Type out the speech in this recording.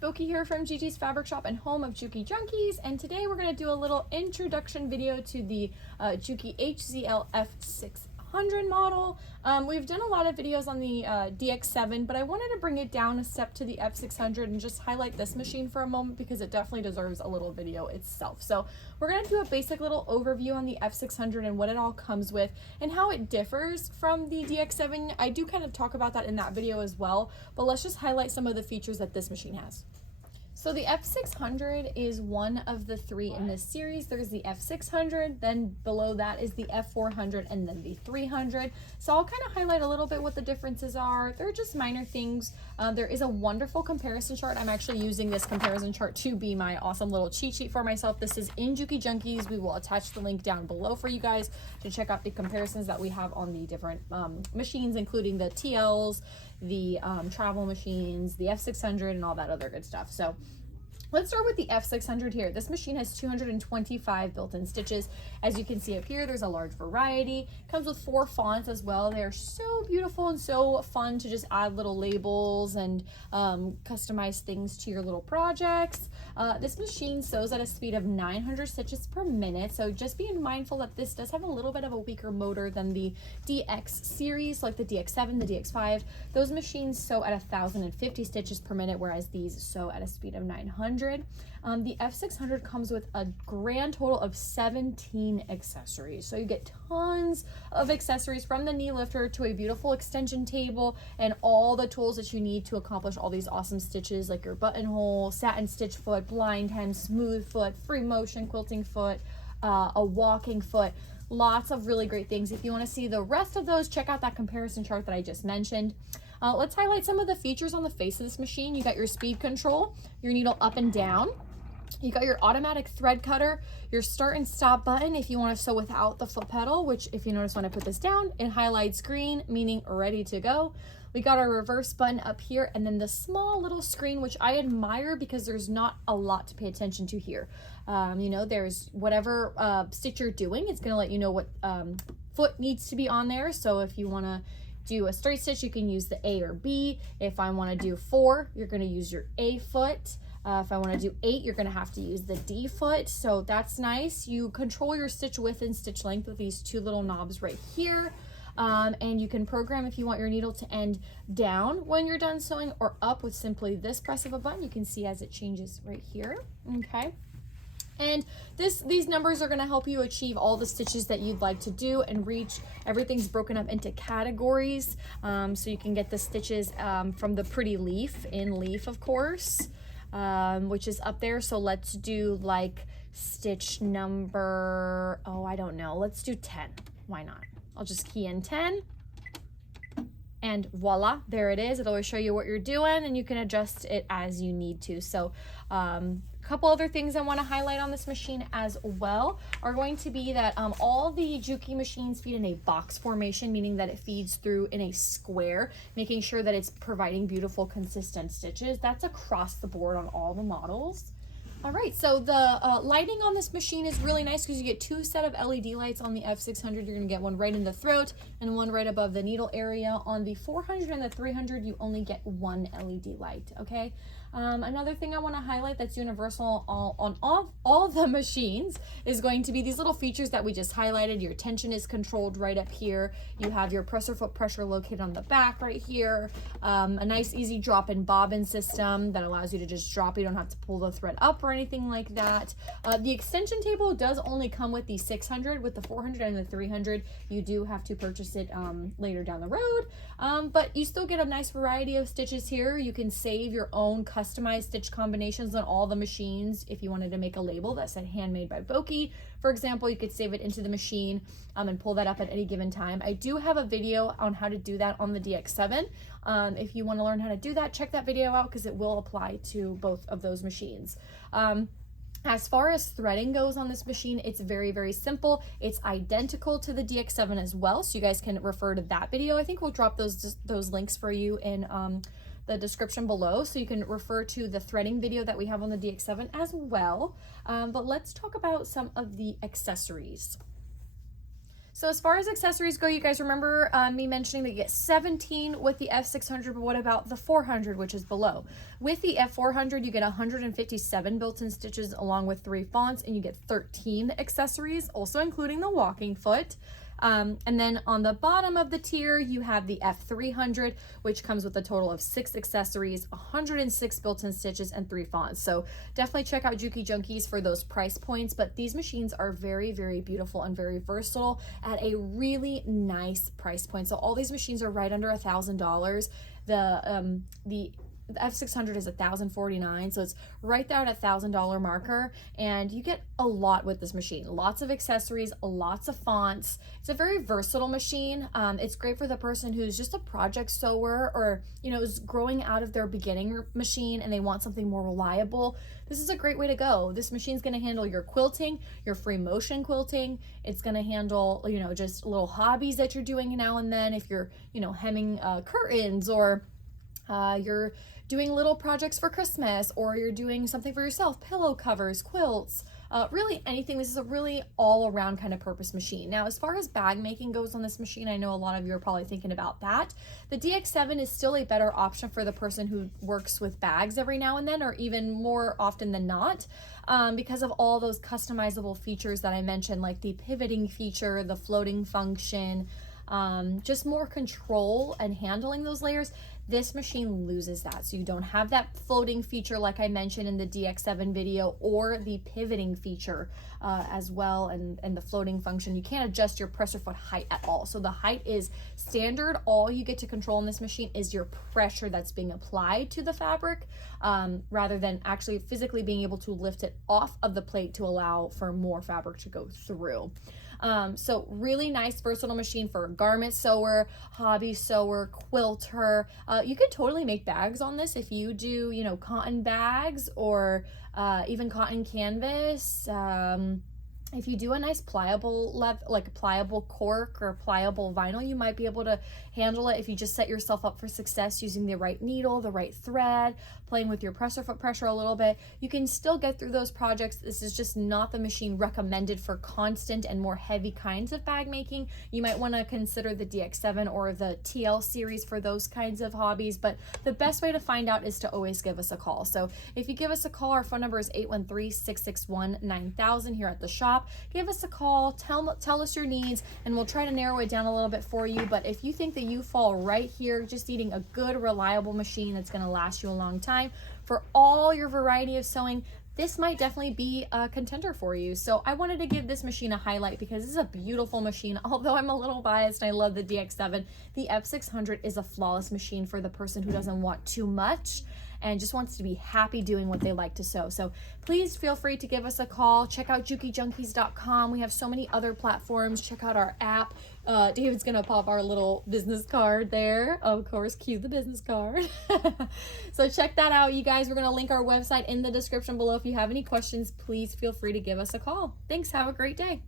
Boki here from Gigi's Fabric Shop and home of Juki Junkies, and today we're going to do a little introduction video to the Juki F-600 model. We've done a lot of videos on the DX7, but I wanted to bring it down a step to the F600 and just highlight this machine for a moment because it definitely deserves a little video itself. So we're going to do a basic little overview on the F600 and what it all comes with and how it differs from the DX7. I do kind of talk about that in that video as well, but let's just highlight some of the features that this machine has. So the F600 is one of the three in this series. There's the F600, then below that is the F400, and then the 300. So I'll kind of highlight a little bit what the differences are. They're just minor things. There is a wonderful comparison chart. I'm actually using this comparison chart to be my awesome little cheat sheet for myself. This is in Juki Junkies. We will attach the link down below for you guys to check out the comparisons that we have on the different machines, including the TLs, the travel machines, the F600, and all that other good stuff. So let's start with the F600 here. This machine has 225 built-in stitches. As you can see up here, there's a large variety. Comes with 4 fonts as well. They're so beautiful and so fun to just add little labels and customize things to your little projects. This machine sews at a speed of 900 stitches per minute, so just being mindful that this does have a little bit of a weaker motor than the DX series, like the DX7, the DX5. Those machines sew at 1,050 stitches per minute, whereas these sew at a speed of 900. The F600 comes with a grand total of 17 accessories. So you get tons of accessories, from the knee lifter to a beautiful extension table and all the tools that you need to accomplish all these awesome stitches, like your buttonhole, satin stitch foot, blind hem, smooth foot, free motion quilting foot, a walking foot. Lots of really great things. If you want to see the rest of those, check out that comparison chart that I just mentioned. Let's highlight some of the features on the face of this machine. You got your speed control, your needle up and down. You got your automatic thread cutter, your start and stop button if you want to sew without the foot pedal, which if you notice when I put this down, it highlights green, meaning ready to go. We got our reverse button up here, and then the small little screen, which I admire because there's not a lot to pay attention to here. You know, there's whatever stitch you're doing, it's going to let you know what foot needs to be on there. So if you want to do a straight stitch, you can use the A or B. If I want to do 4, you're going to use your A foot. If I want to do 8, you're going to have to use the D foot. So that's nice. You control your stitch width and stitch length with these 2 little knobs right here. And you can program if you want your needle to end down when you're done sewing or up with simply this press of a button. You can see as it changes right here. Okay. And these numbers are going to help you achieve all the stitches that you'd like to do and reach. Everything's broken up into categories, so you can get the stitches from the pretty leaf, in leaf of course, which is up there. So let's do like stitch number, oh, I don't know. Let's do 10. Why not? I'll just key in 10. And voila, there it is. It'll always show you what you're doing, and you can adjust it as you need to. So a couple other things I want to highlight on this machine as well are going to be that all the Juki machines feed in a box formation, meaning that it feeds through in a square, making sure that it's providing beautiful, consistent stitches. That's across the board on all the models. All right, so the lighting on this machine is really nice because you get 2 sets of LED lights on the F600. You're going to get one right in the throat and one right above the needle area. On the 400 and the 300, you only get 1 LED light, okay? Another thing I want to highlight that's universal on all the machines is going to be these little features that we just highlighted. Your tension is controlled right up here. You have your presser foot pressure located on the back right here. A nice easy drop in bobbin system that allows you to just drop. You don't have to pull the thread up or anything like that. The extension table does only come with the 600. With the 400 and the 300, you do have to purchase it later down the road. But you still get a nice variety of stitches here. You can save your own customized stitch combinations on all the machines. If you wanted to make a label that said handmade by Boki, for example, you could save it into the machine and pull that up at any given time. I do have a video on how to do that on the DX7. If you want to learn how to do that, check that video out because it will apply to both of those machines. As far as threading goes on this machine, it's very, very simple. It's identical to the DX7 as well, so you guys can refer to that video. I think we'll drop those links for you in the description below, so you can refer to the threading video that we have on the DX7 as well. But let's talk about some of the accessories. So as far as accessories go, you guys remember me mentioning that you get 17 with the F-600, but what about the 400, which is below? With the F-400, you get 157 built-in stitches along with 3 fonts, and you get 13 accessories, also including the walking foot. And then on the bottom of the tier, you have the F-300, which comes with a total of 6 accessories, 106 built-in stitches, and 3 fonts. So definitely check out Juki Junkies for those price points, but these machines are very, very beautiful and very versatile at a really nice price point. So all these machines are right under $1,000. The F-600 is $1,049, so it's right there at $1,000 marker, and you get a lot with this machine. Lots of accessories, lots of fonts. It's a very versatile machine. It's great for the person who's just a project sewer, or is growing out of their beginning machine and they want something more reliable. This is a great way to go. This machine's going to handle your quilting, your free motion quilting. It's going to handle just little hobbies that you're doing now and then. If you're hemming curtains, or you're doing little projects for Christmas, or you're doing something for yourself, pillow covers, quilts, really anything. This is a really all-around kind of purpose machine. Now, as far as bag making goes on this machine, I know a lot of you are probably thinking about that. The DX7 is still a better option for the person who works with bags every now and then, or even more often than not, because of all those customizable features that I mentioned, like the pivoting feature, the floating function, just more control and handling those layers. This machine loses that. So you don't have that floating feature like I mentioned in the DX7 video, or the pivoting feature as well, and the floating function. You can't adjust your presser foot height at all. So the height is standard. All you get to control in this machine is your pressure that's being applied to the fabric, rather than actually physically being able to lift it off of the plate to allow for more fabric to go through. So really nice, versatile machine for a garment sewer, hobby sewer, quilter. You could totally make bags on this if you do, cotton bags, or even cotton canvas. If you do a nice pliable like pliable cork or pliable vinyl, you might be able to handle it if you just set yourself up for success using the right needle, the right thread, playing with your presser foot pressure a little bit. You can still get through those projects. This is just not the machine recommended for constant and more heavy kinds of bag making. You might want to consider the DX7 or the TL series for those kinds of hobbies, but the best way to find out is to always give us a call. So if you give us a call, our phone number is 813-661-9000 here at the shop. Give us a call, tell us your needs, and we'll try to narrow it down a little bit for you. But if you think that you fall right here, just needing a good, reliable machine that's going to last you a long time for all your variety of sewing, this might definitely be a contender for you. So I wanted to give this machine a highlight because this is a beautiful machine. Although I'm a little biased and I love the DX7, the F-600 is a flawless machine for the person who doesn't want too much and just wants to be happy doing what they like to sew. So please feel free to give us a call. Check out jukijunkies.com. We have so many other platforms. Check out our app. David's gonna pop our little business card there. Of course, cue the business card. So check that out, you guys. We're gonna link our website in the description below. If you have any questions, please feel free to give us a call. Thanks, have a great day.